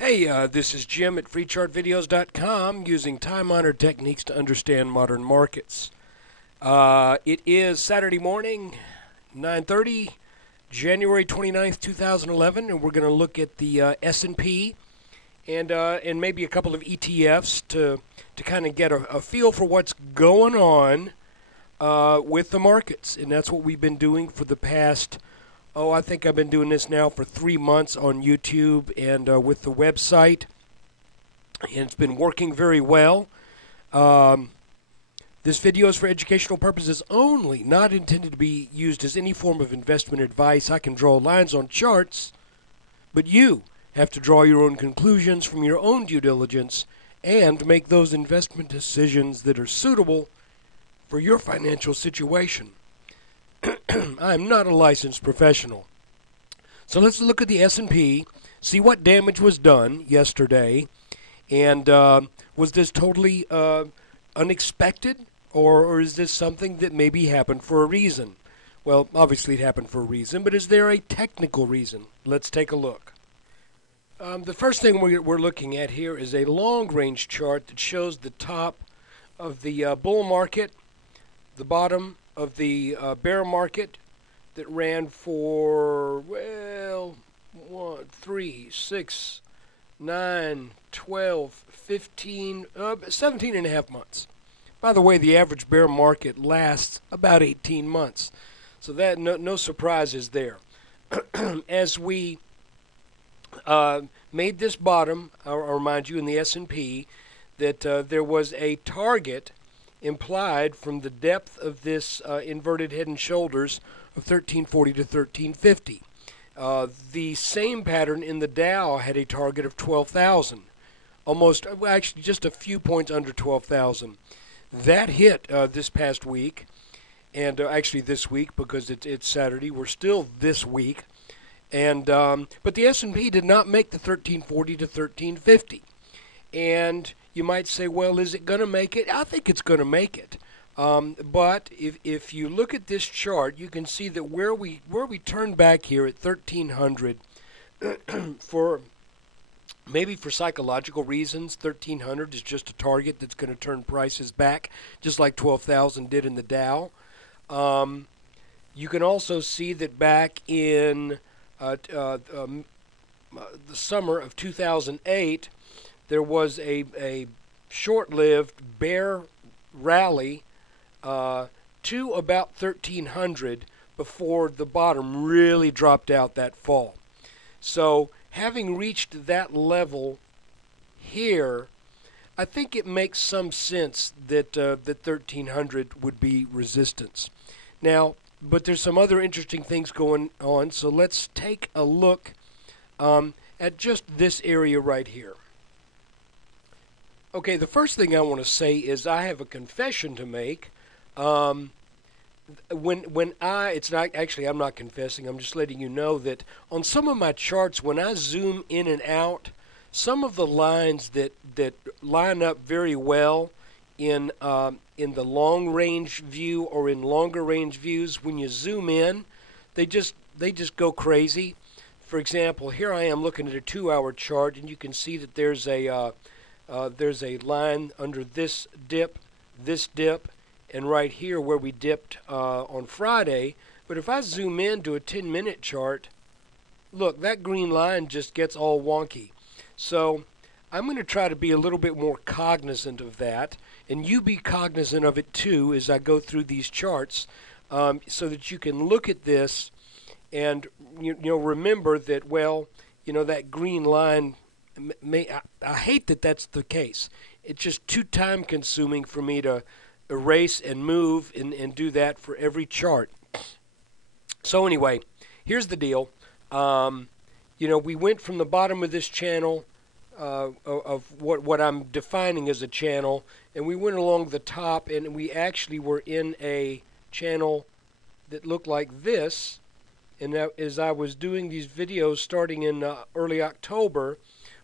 Hey, this is Jim at FreeChartVideos.com using time-honored techniques to understand modern markets. It is Saturday morning, 9:30, January 29th, 2011, and we're going to look at the S&P and maybe a couple of ETFs to kind of get a feel for what's going on with the markets. And that's what we've been doing for the past I think I've been doing this now for 3 months on YouTube and with the website, and it's been working very well. This video is for educational purposes only, not intended to be used as any form of investment advice. I can draw lines on charts, but you have to draw your own conclusions from your own due diligence and make those investment decisions that are suitable for your financial situation. I'm not a licensed professional. So let's look at the S&P, see what damage was done yesterday, and was this totally unexpected, or is this something that maybe happened for a reason? Well, obviously it happened for a reason, but is there a technical reason? Let's take a look. The first thing we're looking at here is a long-range chart that shows the top of the bull market, the bottom of the bear market that ran for, 3, 6, 9, 12, 15, 17 and a half months. By the way, the average bear market lasts about 18 months. So that no surprises there. As we made this bottom, I'll remind you in the S&P that there was a target implied from the depth of this inverted head and shoulders of 1340 to 1350. The same pattern in the Dow had a target of 12,000, actually just a few points under 12,000. That hit this past week, and actually this week because it's Saturday. We're still this week, and but the S&P did not make the 1340 to 1350, and you might say, well, is it going to make it? I think it's going to make it. But if you look at this chart, you can see that where we turn back here at 1300 for maybe for psychological reasons, 1300 is just a target that's going to turn prices back, just like 12,000 did in the Dow. You can also see that back in the summer of 2008, there was a short-lived bear rally to about 1300 before the bottom really dropped out that fall. So having reached that level here, I think it makes some sense that 1300 would be resistance. Now, but there's some other interesting things going on, so let's take a look at just this area right here. Okay, the first thing I want to say is I have a confession to make. It's not actually, I'm not confessing, I'm just letting you know that on some of my charts, when I zoom in and out, some of the lines that line up very well in the long range view or in longer range views, when you zoom in, they just go crazy. For example, here I am looking at a 2-hour chart, and you can see that there's a line under this dip, and right here where we dipped on Friday. But if I zoom in to a 10-minute chart, look, that green line just gets all wonky. So I'm going to try to be a little bit more cognizant of that, and you be cognizant of it too as I go through these charts, so that you can look at this and remember that, well, that green line, I hate that that's the case. It's just too time consuming for me to erase and move and do that for every chart. So anyway, here's the deal. We went from the bottom of this channel of what I'm defining as a channel, and we went along the top, and we actually were in a channel that looked like this. And as I was doing these videos starting in early October,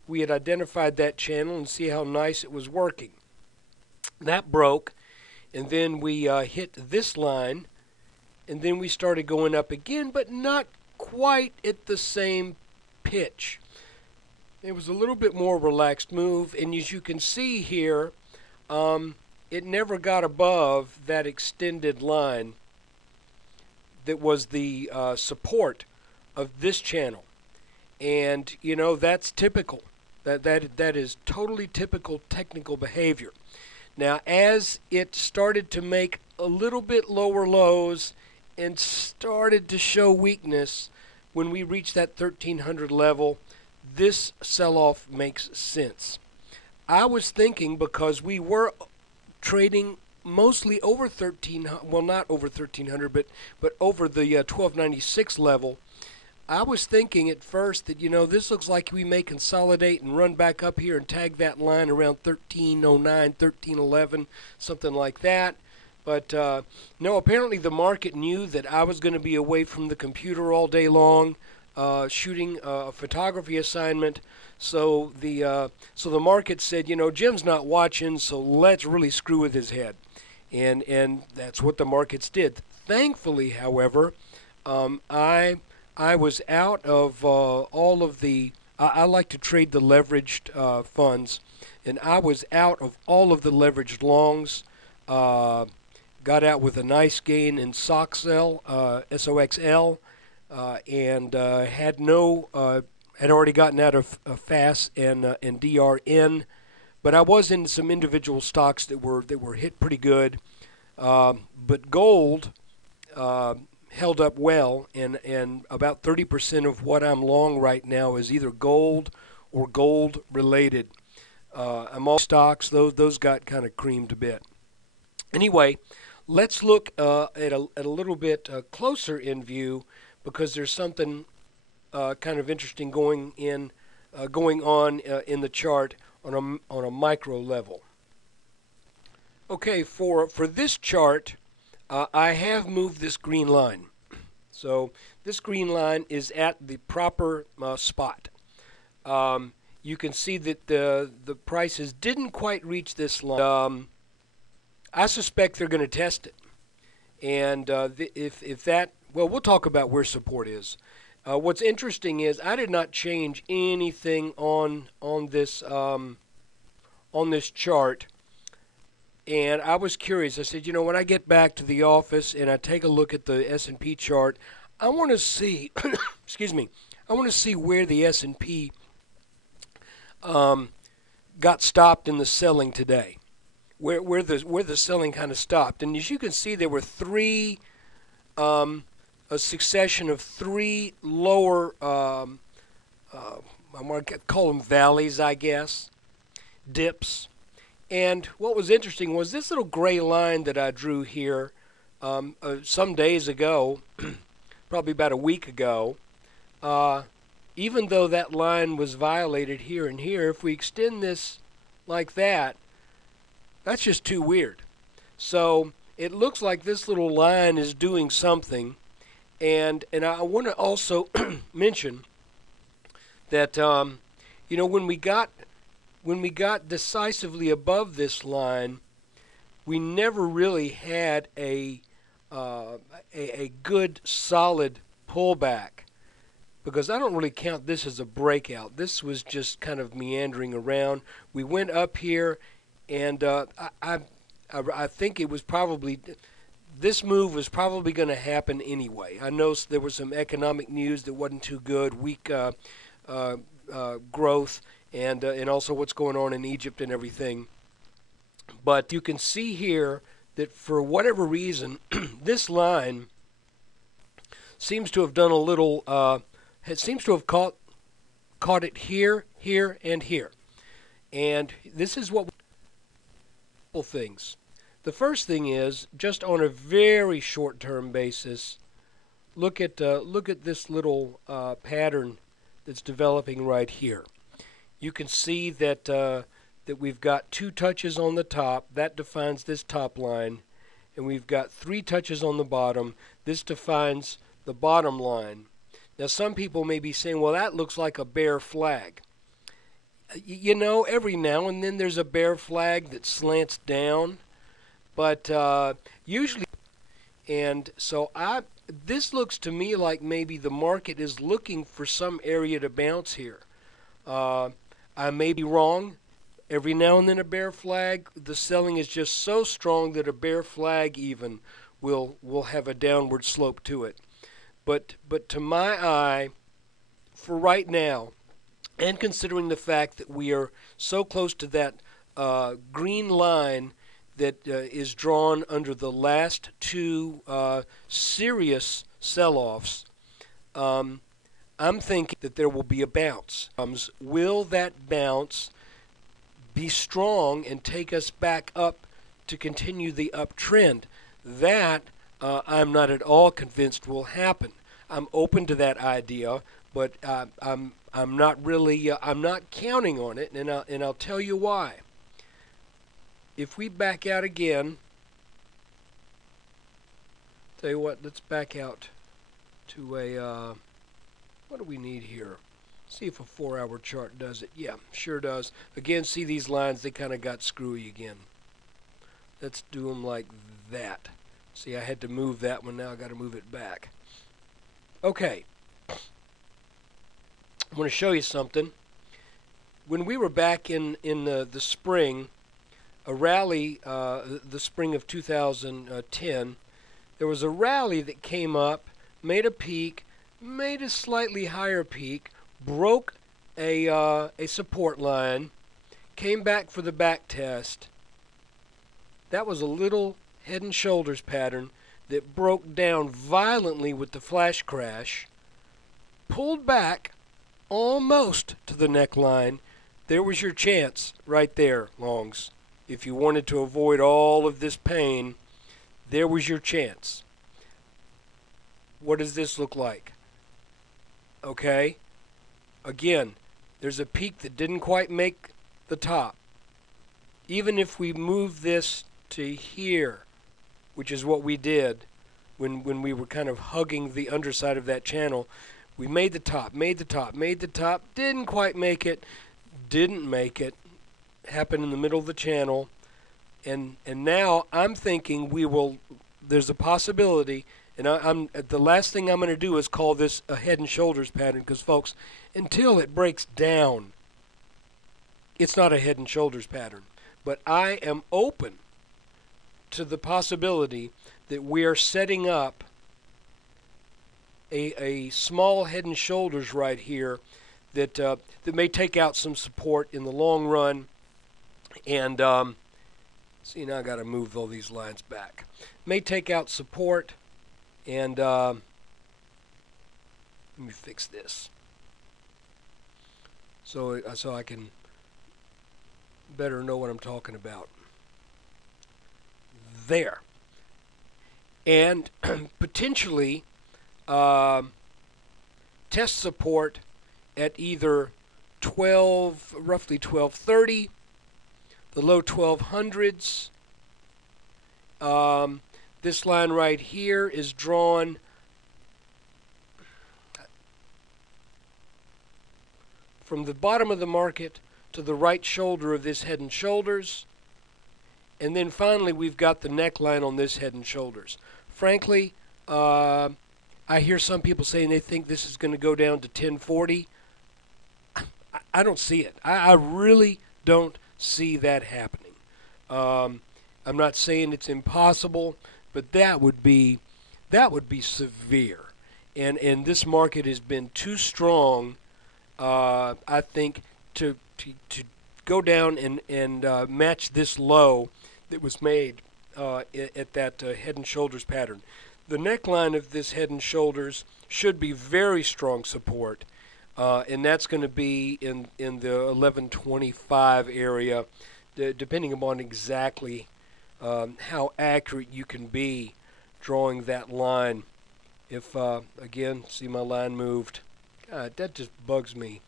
we had identified that channel and see how nice it was working. That broke, and then we hit this line, and then we started going up again, but not quite at the same pitch. It was a little bit more relaxed move, and as you can see here, it never got above that extended line that was the support of this channel. And you know, that's typical. That is totally typical technical behavior. Now, as it started to make a little bit lower lows and started to show weakness, when we reached that 1300 level, this sell-off makes sense. I was thinking, because we were trading mostly over 1300, well, not over 1300, but over the 1296 level. I was thinking at first that, you know, this looks like we may consolidate and run back up here and tag that line around 1309, 1311, something like that. But no, apparently the market knew that I was going to be away from the computer all day long, shooting a photography assignment. So the market said, you know, Jim's not watching, so let's really screw with his head. And that's what the markets did. Thankfully, however, I was out of all of the, I like to trade the leveraged funds, and I was out of all of the leveraged longs. Got out with a nice gain in SOXL, SOXL, and had already gotten out of FAS and DRN, but I was in some individual stocks that were hit pretty good. But gold held up well, and about 30% of what I'm long right now is either gold or gold related. I'm all stocks; those got kind of creamed a bit. Anyway, let's look at a little bit closer in view, because there's something kind of interesting going on in the chart on a micro level. Okay, for this chart, I have moved this green line. So this green line is at the proper spot. You can see that the prices didn't quite reach this line. I suspect they're going to test it. And if that, well, we'll talk about where support is. What's interesting is I did not change anything on this chart. And I was curious. I said, you know, when I get back to the office and I take a look at the S&P chart, I want to see, excuse me, I want to see where the S&P got stopped in the selling today, where the selling kind of stopped. And as you can see, there were a succession of three lower, I'm going to call them valleys, I guess, dips. And what was interesting was this little gray line that I drew here some days ago, probably about a week ago. Even though that line was violated here and here, if we extend this like that, that's just too weird. So it looks like this little line is doing something. And I want to also mention that, you know, when we got decisively above this line, we never really had a good solid pullback, because I don't really count this as a breakout. This was just kind of meandering around. We went up here, and I think it was probably, this move was probably going to happen anyway. I know there was some economic news that wasn't too good, weak growth, and also what's going on in Egypt and everything. But you can see here that for whatever reason, this line seems to have done a little, it seems to have caught it here, here, and here. And this is what things. The first thing is, just on a very short-term basis, look at this little pattern that's developing right here. You can see that that we've got two touches on the top. That defines this top line. And we've got three touches on the bottom. This defines the bottom line. Now, some people may be saying, well, that looks like a bear flag. You know, every now and then there's a bear flag that slants down. But usually, and so this looks to me like maybe the market is looking for some area to bounce here. Uh, I may be wrong. Every now and then a bear flag, the selling is just so strong that a bear flag even will have a downward slope to it. But to my eye, for right now, and considering the fact that we are so close to that green line that is drawn under the last two serious sell-offs, um, I'm thinking that there will be a bounce. Will that bounce be strong and take us back up to continue the uptrend? That I'm not at all convinced will happen. I'm open to that idea, but I'm not really I'm not counting on it, and I'll tell you why. If we back out again, tell you what, let's back out to a what do we need here? See if a 4-hour chart does it. Yeah, sure does. Again, see these lines, they kind of got screwy again. Let's do them like that. See, I had to move that one, now I got to move it back. Okay. I'm going to show you something. When we were back in the spring, a rally, the spring of 2010, there was a rally that came up, made a peak, made a slightly higher peak, broke a support line, came back for the back test. That was a little head and shoulders pattern that broke down violently with the flash crash, pulled back almost to the neckline. There was your chance right there, longs. If you wanted to avoid all of this pain, there was your chance. What does this look like? Okay. Again, there's a peak that didn't quite make the top. Even if we move this to here, which is what we did when we were kind of hugging the underside of that channel, we made the top, didn't quite make it, happened in the middle of the channel, and now I'm thinking there's a possibility, and I'm the last thing I'm going to do is call this a head and shoulders pattern, because folks, until it breaks down, it's not a head and shoulders pattern. But I am open to the possibility that we are setting up a small head and shoulders right here that may take out some support in the long run. And see, now I got to move all these lines back. May take out support, and let me fix this so I can better know what I'm talking about. There. And potentially test support at either roughly 1230, the low 1200s. This line right here is drawn from the bottom of the market to the right shoulder of this head and shoulders. And then finally we've got the neckline on this head and shoulders. Frankly, I hear some people saying they think this is going to go down to 1040. I don't see it. I really don't see that happening. I'm not saying it's impossible, but that would be severe. And this market has been too strong, I think, to go down and match this low that was made at that head and shoulders pattern. The neckline of this head and shoulders should be very strong support, and that's going to be in the 1125 area, depending upon exactly how accurate you can be drawing that line. If, again, see my line moved. God, that just bugs me.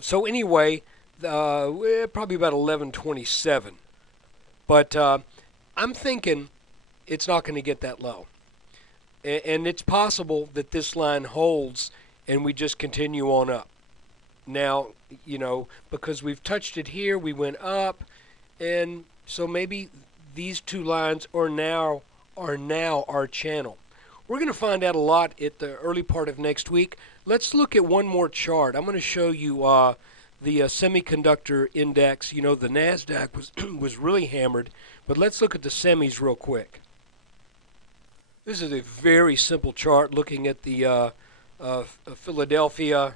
So anyway, probably about 1127. But I'm thinking it's not going to get that low. And it's possible that this line holds and we just continue on up. Now, because we've touched it here, we went up, and so maybe these two lines are now our channel. We're We're going to find out a lot at the early part of next week. Let's look at one more chart. I'm going to show you the semiconductor index. You know, the NASDAQ was, was really hammered, but let's look at the semis real quick. This is a very simple chart looking at the Philadelphia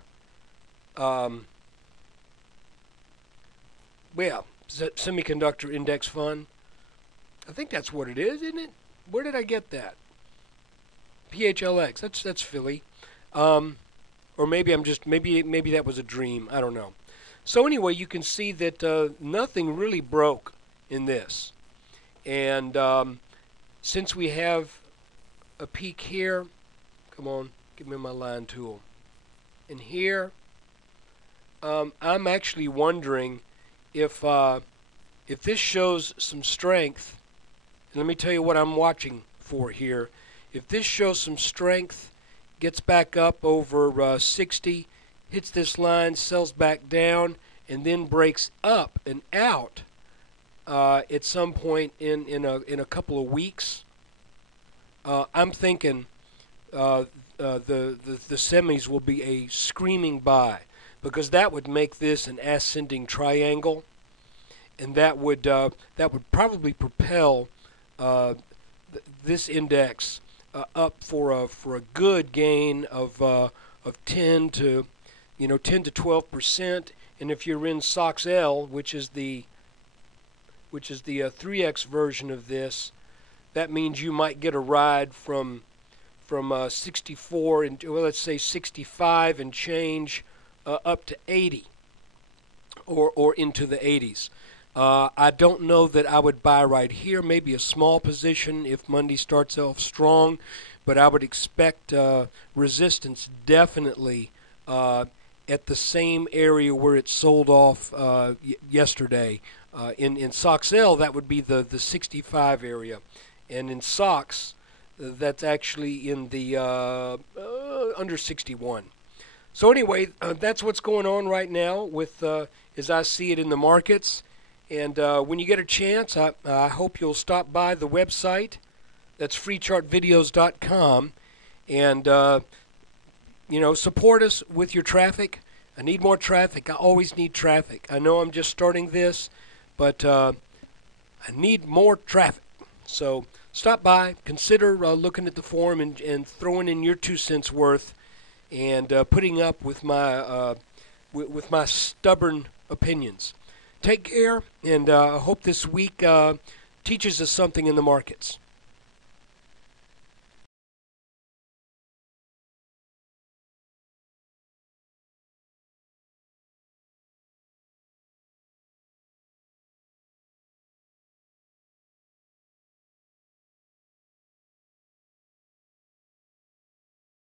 Semiconductor Index Fund. I think that's what it is, isn't it? Where did I get that? PHLX. That's Philly. Or maybe I'm just maybe that was a dream. I don't know. So anyway, you can see that nothing really broke in this, and since we have a peak here, come on, give me my line tool. And here, I'm actually wondering if this shows some strength. And let me tell you what I'm watching for here. If this shows some strength, gets back up over 60, hits this line, sells back down, and then breaks up and out at some point in a couple of weeks, I'm thinking the semis will be a screaming buy, because that would make this an ascending triangle, and that would probably propel this index up for a good gain of 10 to 12%. And if you're in SOXL, which is the 3x version of this, that means you might get a ride from 64 and, well, let's say 65 and change up to 80 or into the 80s. I don't know that I would buy right here. Maybe a small position if Monday starts off strong, but I would expect resistance definitely at the same area where it sold off yesterday. In SOXL, that would be the 65 area, and in SOX, that's actually in the under 61. So anyway, that's what's going on right now with as I see it in the markets. And when you get a chance, I hope you'll stop by the website. That's freechartvideos.com. And, support us with your traffic. I need more traffic. I always need traffic. I know I'm just starting this, but I need more traffic. So stop by. Consider looking at the forum and throwing in your 2 cents worth and putting up with my stubborn opinions. Take care, and I hope this week teaches us something in the markets.